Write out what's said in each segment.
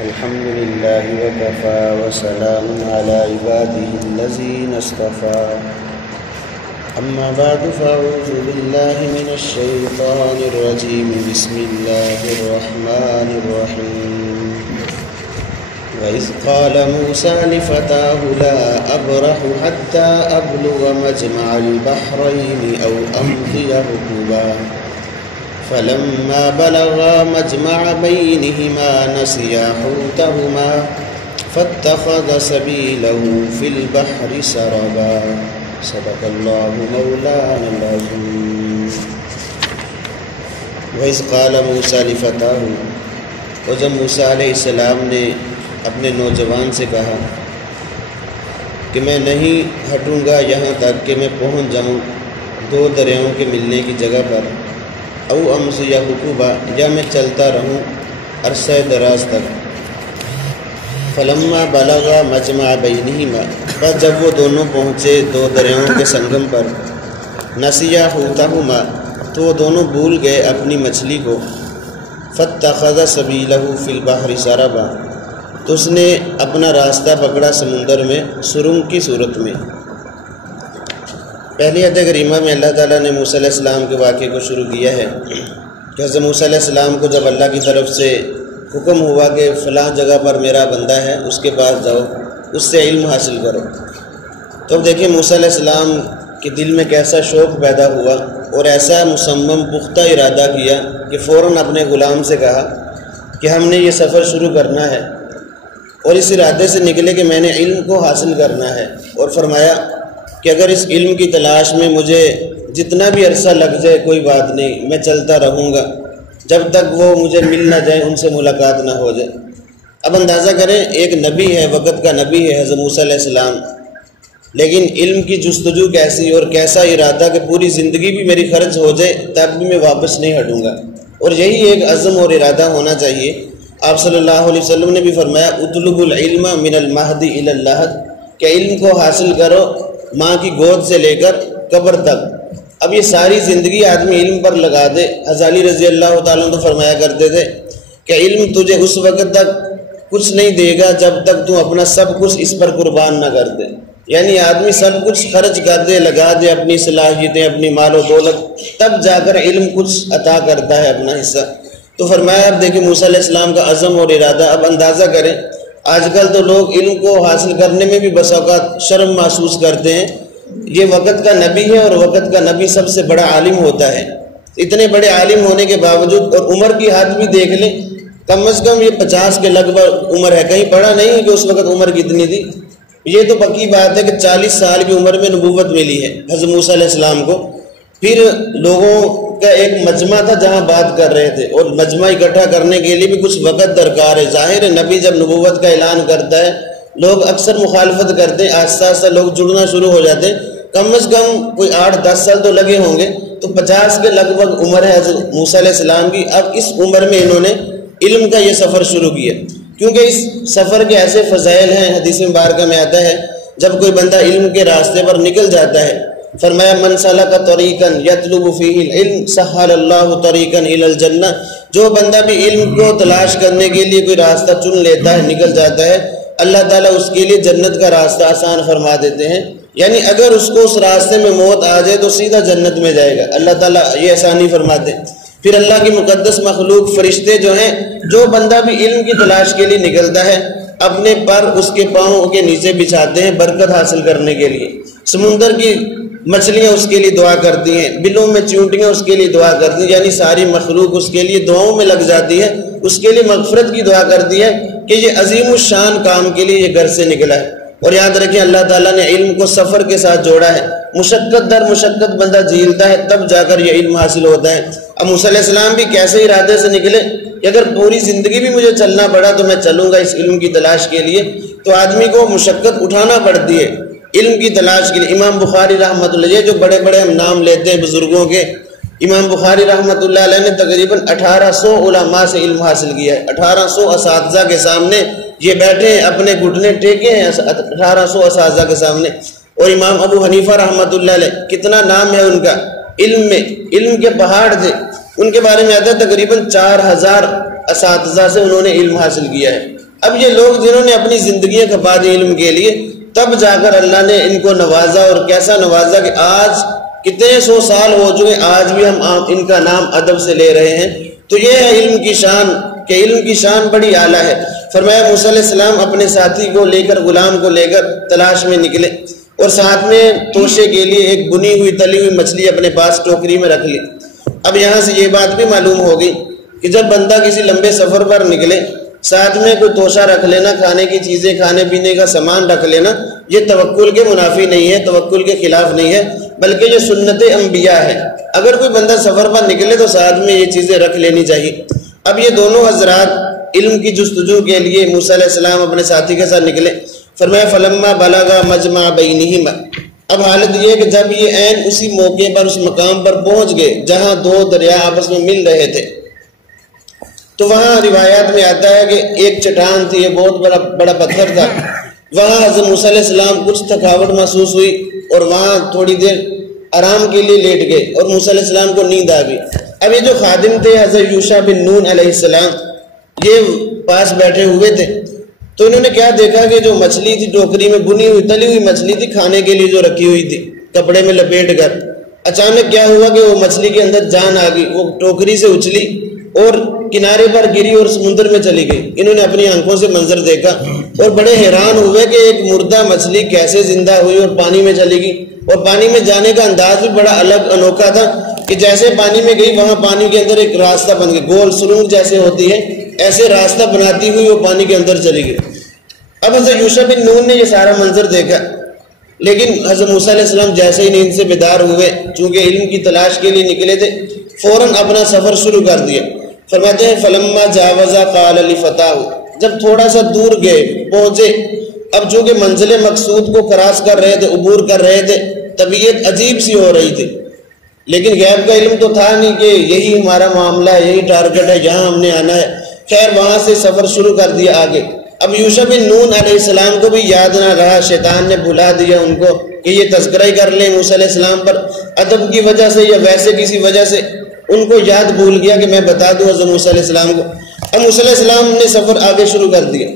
الحمد لله وكفى وسلام على عباده الذين اصطفى أما بعد فأعوذ بالله من الشيطان الرجيم بسم الله الرحمن الرحيم وإذ قال موسى لفتاه لا أبرح حتى أبلغ مجمع البحرين أو أمضي حقبا فلما بلغا مجمع بينهما نسيا حوتهما فاتخذ سبيله في البحر سربا صدق الله مولانا العظيم وإذ قال موسى لفتاه اور جب موسیٰ علیہ السلام نے اپنے نوجوان سے کہا کہ میں نہیں ہٹوں گا یہاں تک کہ میں پہنچ جاؤں دو دریاؤں کے ملنے کی جگہ پر او امضی حقوبا یا میں چلتا رہوں عرصہ دراز تک فلما بلغا مجمع بینہما بس جب وہ دونوں پہنچے دو دریاؤں کے سنگم پر نسیا حوتہما تو وہ دونوں بھول گئے اپنی مچھلی کو فاتخذ سبیلہ فی البحر سربا تو اس نے اپنا راستہ پکڑا سمندر میں سرنگ کی صورت میں۔ پہلی آیت کریمہ میں اللہ تعالیٰ نے موسیٰ علیہ السلام کے واقعے کو شروع کیا ہے کہ حضرت موسیٰ علیہ السلام کو جب اللہ کی طرف سے حکم ہوا کہ فلاں جگہ پر میرا بندہ ہے اس کے پاس جاؤ اس سے علم حاصل کرو، تو اب دیکھیں موسیٰ علیہ السلام کے دل میں کیسا شوق پیدا ہوا اور ایسا مصمم پختہ ارادہ کیا کہ فوراً اپنے غلام سے کہا کہ ہم نے یہ سفر شروع کرنا ہے اور اس ارادے سے نکلے کہ میں نے علم کو حاصل کرنا ہے، اور فرمایا کہ اگر اس علم کی تلاش میں مجھے جتنا بھی عرصہ لگ جائے کوئی بات نہیں، میں چلتا رہوں گا جب تک وہ مجھے مل نہ جائے، ان سے ملاقات نہ ہو جائے۔ اب اندازہ کریں ایک نبی ہے، وقت کا نبی ہے حضرت موسیٰ علیہ السلام، لیکن علم کی جستجو کیسی اور کیسا ارادہ کہ پوری زندگی بھی میری خرچ ہو جائے تب بھی میں واپس نہیں ہٹوں گا، اور یہی ایک عزم اور ارادہ ہونا چاہیے۔ آپ صلی اللہ علیہ وسلم نے بھی فرمایا اطلب العلم من المہد الی اللحد، کہ علم کو حاصل کرو ماں کی گود سے لے کر قبر تک۔ اب یہ ساری زندگی آدمی علم پر لگا دے، غزالی رضی اللہ تعالیٰ عنہ تو فرمایا کرتے تھے کہ علم تجھے اس وقت تک کچھ نہیں دے گا جب تک تو اپنا سب کچھ اس پر قربان نہ کر دے، یعنی آدمی سب کچھ خرچ کر دے، لگا دے اپنی صلاحیتیں، اپنی مال و دولت، تب جا کر علم کچھ عطا کرتا ہے اپنا حصہ۔ تو فرمایا اب دیکھیں موسیٰ علیہ السلام کا عزم اور ارادہ، اب اندازہ کریں آج کل تو لوگ علم کو حاصل کرنے میں بھی بس اوقات شرم محسوس کرتے ہیں، یہ وقت کا نبی ہے اور وقت کا نبی سب سے بڑا عالم ہوتا ہے، اتنے بڑے عالم ہونے کے باوجود، اور عمر کی حد بھی دیکھ لیں کم از کم یہ 50 کے لگ بھگ عمر ہے، کہیں پڑھا نہیں ہے کہ اس وقت عمر کتنی تھی، یہ تو پکی بات ہے کہ 40 سال کی عمر میں نبوت ملی ہے حضرت موسیٰ علیہ السلام کو۔ پھر لوگوں کا ایک مجمع تھا جہاں بات کر رہے تھے، اور مجمع اکٹھا کرنے کے لیے بھی کچھ وقت درکار ہے۔ ظاہر ہے نبی جب نبوت کا اعلان کرتا ہے لوگ اکثر مخالفت کرتے ہیں، آہستہ آہستہ لوگ جڑنا شروع ہو جاتے ہیں، کم از کم کوئی 8-10 سال تو لگے ہوں گے، تو 50 کے لگ بھگ عمر ہے حضرت موسیٰ علیہ السلام کی۔ اب اس عمر میں انہوں نے علم کا یہ سفر شروع کیا، کیونکہ اس سفر کے ایسے فضائل ہیں، حدیث مبارکہ میں آتا ہے جب کوئی بندہ علم کے راستے پر نکل جاتا ہے، فرمایا من سلک طریقا یطلب فیہ العلم سہل اللہ طریقا الی الجنہ، جو بندہ بھی علم کو تلاش کرنے کے لیے کوئی راستہ چن لیتا ہے، نکل جاتا ہے، اللہ تعالیٰ اس کے لیے جنت کا راستہ آسان فرما دیتے ہیں، یعنی اگر اس کو اس راستے میں موت آ جائے تو سیدھا جنت میں جائے گا، اللہ تعالیٰ یہ آسانی فرماتے ہیں۔ پھر اللہ کی مقدس مخلوق فرشتے جو ہیں، جو بندہ بھی علم کی تلاش کے لیے نکلتا ہے اپنے پر اس کے پاؤں کے نیچے بچھاتے ہیں برکت حاصل کرنے کے لیے، سمندر کی مچھلیاں اس کے لیے دعا کرتی ہیں، بلوں میں چیونٹیاں اس کے لیے دعا کرتی ہیں، یعنی ساری مخلوق اس کے لیے دعاؤں میں لگ جاتی ہے، اس کے لیے مغفرت کی دعا کرتی ہے کہ یہ عظیم الشان کام کے لیے یہ گھر سے نکلا ہے۔ اور یاد رکھیں اللہ تعالیٰ نے علم کو سفر کے ساتھ جوڑا ہے، مشقت در مشقت بندہ جھیلتا ہے تب جا کر یہ علم حاصل ہوتا ہے۔ اب موسیٰ علیہ السلام بھی کیسے ارادے سے نکلے کہ اگر پوری زندگی بھی مجھے چلنا پڑا تو میں چلوں گا اس علم کی تلاش کے لیے، تو آدمی کو مشقت اٹھانا پڑتی ہے علم کی تلاش کے لیے۔ امام بخاری رحمۃ اللہ علیہ، جو بڑے بڑے ہم نام لیتے ہیں بزرگوں کے، امام بخاری رحمۃ اللہ علیہ نے تقریباً 1800 علماء سے علم حاصل کیا ہے، 1800 اساتذہ کے سامنے یہ بیٹھے ہیں، اپنے گھٹنے ٹیکے ہیں 1800 اساتذہ کے سامنے۔ اور امام ابو حنیفہ رحمۃ اللہ علیہ، کتنا نام ہے ان کا علم میں، علم کے پہاڑ تھے، ان کے بارے میں آتا ہے تقریباً 4000 اساتذہ سے انہوں نے علم حاصل کیا ہے۔ اب یہ لوگ جنہوں نے اپنی زندگیاں کھپا دی علم کے لیے، تب جا کر اللہ نے ان کو نوازا، اور کیسا نوازا کہ آج کتنے 100 سال ہو چکے، آج بھی ہم ان کا نام ادب سے لے رہے ہیں۔ تو یہ ہے علم کی شان، کہ علم کی شان بڑی اعلیٰ ہے۔ فرمایا موسیٰ علیہ السلام اپنے ساتھی کو لے کر، غلام کو لے کر تلاش میں نکلے، اور ساتھ میں توشے کے لیے ایک بنی ہوئی تلی ہوئی مچھلی اپنے پاس ٹوکری میں رکھ لی۔ اب یہاں سے یہ بات بھی معلوم ہوگی کہ جب بندہ کسی لمبے سفر پر نکلے، ساتھ میں کوئی توشہ رکھ لینا، کھانے کی چیزیں، کھانے پینے کا سامان رکھ لینا، یہ توکل کے منافی نہیں ہے، توکل کے خلاف نہیں ہے، بلکہ یہ سنت انبیاء ہے۔ اگر کوئی بندہ سفر پر نکلے تو ساتھ میں یہ چیزیں رکھ لینی چاہیے۔ اب یہ دونوں حضرات علم کی جستجو کے لیے موسیٰ علیہ السلام اپنے ساتھی کے ساتھ نکلے۔ فرمایا فلما بلغا مجمع بینہما، اب حالت یہ ہے کہ جب یہ عین اسی موقع پر، اس مقام پر پہنچ گئے جہاں دو دریا آپس میں مل رہے تھے، تو وہاں روایات میں آتا ہے کہ ایک چٹان تھی، یہ بہت بڑا پتھر تھا۔ وہاں حضرت موسیٰ علیہ السلام کچھ تھکاوٹ محسوس ہوئی، اور وہاں تھوڑی دیر آرام کے لیے لیٹ گئے، اور موسیٰ علیہ السلام کو نیند آ گئی۔ اب یہ جو خادم تھے حضرت یوشع بن نون علیہ السلام، یہ پاس بیٹھے ہوئے تھے، تو انہوں نے کیا دیکھا کہ جو مچھلی تھی ٹوکری میں، بنی ہوئی تلی ہوئی مچھلی تھی کھانے کے لیے جو رکھی ہوئی تھی کپڑے میں لپیٹ کر، اچانک کیا ہوا کہ وہ مچھلی کے اندر جان آ گئی، وہ ٹوکری سے اچھلی اور کنارے پر گری اور سمندر میں چلی گئی۔ انہوں نے اپنی آنکھوں سے منظر دیکھا اور بڑے حیران ہوئے کہ ایک مردہ مچھلی کیسے زندہ ہوئی اور پانی میں چلی گئی، اور پانی میں جانے کا انداز بھی بڑا الگ انوکھا تھا کہ جیسے پانی میں گئی وہاں پانی کے اندر ایک راستہ بن گیا، گول سرنگ جیسے ہوتی ہے ایسے راستہ بناتی ہوئی وہ پانی کے اندر چلی گئی۔ اب حضرت یوشع بن نون نے یہ سارا منظر دیکھا، لیکن حضرت موسیٰ علیہ السلام جیسے ہی نیند سے بیدار ہوئے، چونکہ علم کی تلاش کے لیے نکلے تھے، فوراً اپنا سفر شروع کر دیا۔ فرماتے ہیں فلما جاوزا قال لفتاہ، جب تھوڑا سا دور گئے، پہنچے، اب چونکہ منزل مقصود کو کراس کر رہے تھے، عبور کر رہے تھے، طبیعت عجیب سی ہو رہی تھی، لیکن غیب کا علم تو تھا نہیں کہ یہی ہمارا معاملہ ہے، یہی ٹارگٹ ہے، یہاں ہم نے آنا ہے۔ خیر وہاں سے سفر شروع کر دیا آگے۔ اب یوشع بن نون علیہ السلام کو بھی یاد نہ رہا، شیطان نے بھلا دیا ان کو کہ یہ تذکرہ ہی کر لیں موسیٰ علیہ السلام پر، ادب کی وجہ سے یا ویسے کسی وجہ سے ان کو یاد بھول گیا کہ میں بتا دوں حضرت موسیٰ علیہ السلام کو۔ اب موسیٰ علیہ السلام نے سفر آگے شروع کر دیا،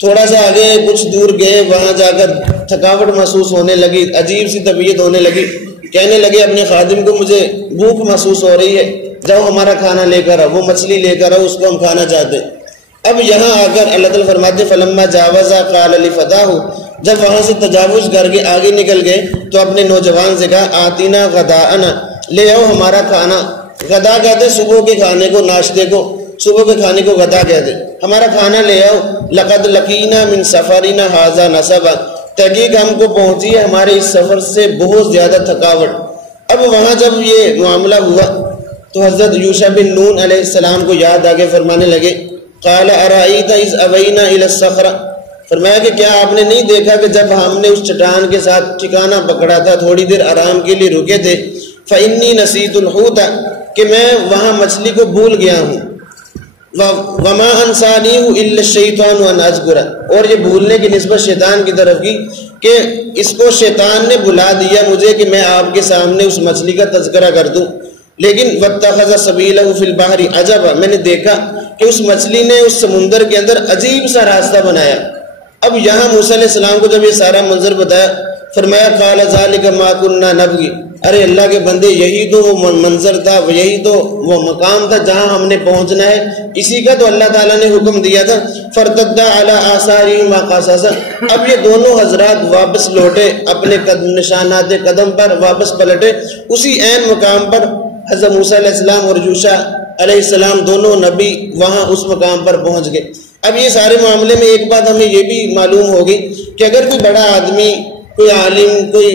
تھوڑا سا آگے کچھ دور گئے، وہاں جا کر تھکاوٹ محسوس ہونے لگی، عجیب سی طبیعت ہونے لگی، کہنے لگے اپنے خادم کو مجھے بھوک محسوس ہو رہی ہے، جاؤ ہمارا کھانا لے کر آؤ، وہ مچھلی لے کر آؤ، اس کو ہم کھانا چاہتے ہیں۔ اب یہاں آ کر اللہ تعالیٰ فرماتے فلما جاوزا قال لفتاہ، جب وہاں سے تجاوز کر کے آگے نکل گئے تو اپنے نوجوان سے کہا آتینا غداءنا، لے آؤ ہمارا کھانا۔ غدا کہتے صبح کے کھانے کو، ناشتے کو، صبح کے کھانے کو غدا کہتے، ہمارا کھانا لے آؤ۔ لقد لقینا من سفرنا ھذا نصبا، تحقیق ہم کو پہنچی ہے ہمارے اس سفر سے بہت زیادہ تھکاوٹ۔ اب وہاں جب یہ معاملہ ہوا تو حضرت یوشع بن نون علیہ السلام کو یاد آگے فرمانے لگے قال ارأیت اذ اوینا الی الصخرہ، فرمایا کہ کیا آپ نے نہیں دیکھا کہ جب ہم نے اس چٹان کے ساتھ ٹھکانہ پکڑا تھا، تھوڑی دیر آرام کے لیے رکے تھے، فإنی نسیت الحوت، کہ میں وہاں مچھلی کو بھول گیا ہوں، وما انسانیہ الا الشیطان ان اذکر، اور یہ بھولنے کی نسبت شیطان کی طرف کی کہ اس کو شیطان نے بلا دیا مجھے کہ میں آپ کے سامنے اس مچھلی کا تذکرہ کر دوں۔ لیکن واتخذ سبیلہ فی البحر عجبا، میں نے دیکھا کہ اس مچھلی نے اس سمندر کے اندر عجیب سا راستہ بنایا۔ اب یہاں موسیٰ علیہ السلام کو جب یہ سارا منظر بتایا، فرمایا قال ذالک ما کنا نبغی، ارے اللہ کے بندے یہی تو وہ منظر تھا، یہی تو وہ مقام تھا جہاں ہم نے پہنچنا ہے، اسی کا تو اللہ تعالیٰ نے حکم دیا تھا۔ فرتدا علی آثارہما قصصا، اب یہ دونوں حضرات واپس لوٹے اپنے نشانات قدم پر، واپس پلٹے اسی عین مقام پر۔ حضرت موسیٰ علیہ السلام اور یوشع علیہ السلام دونوں نبی وہاں اس مقام پر پہنچ گئے۔ اب یہ سارے معاملے میں ایک بات ہمیں یہ بھی معلوم ہوگی کہ اگر کوئی بڑا آدمی، کوئی عالم، کوئی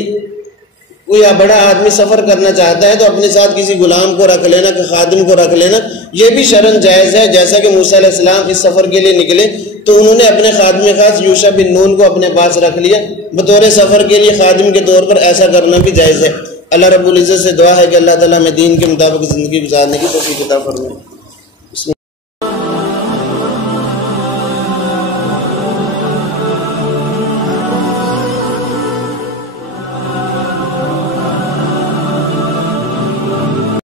بڑا آدمی سفر کرنا چاہتا ہے تو اپنے ساتھ کسی غلام کو رکھ لینا، کہ خادم کو رکھ لینا، یہ بھی شرعاً جائز ہے۔ جیسا کہ موسیٰ علیہ السلام اس سفر کے لیے نکلے تو انہوں نے اپنے خادم خاص یوشع بن نون کو اپنے پاس رکھ لیا بطور سفر کے لیے، خادم کے طور پر ایسا کرنا بھی جائز ہے۔ اللہ رب العزت سے دعا ہے کہ اللہ تعالیٰ ہمیں دین کے مطابق زندگی گزارنے کی توفیق عطا فرمائے۔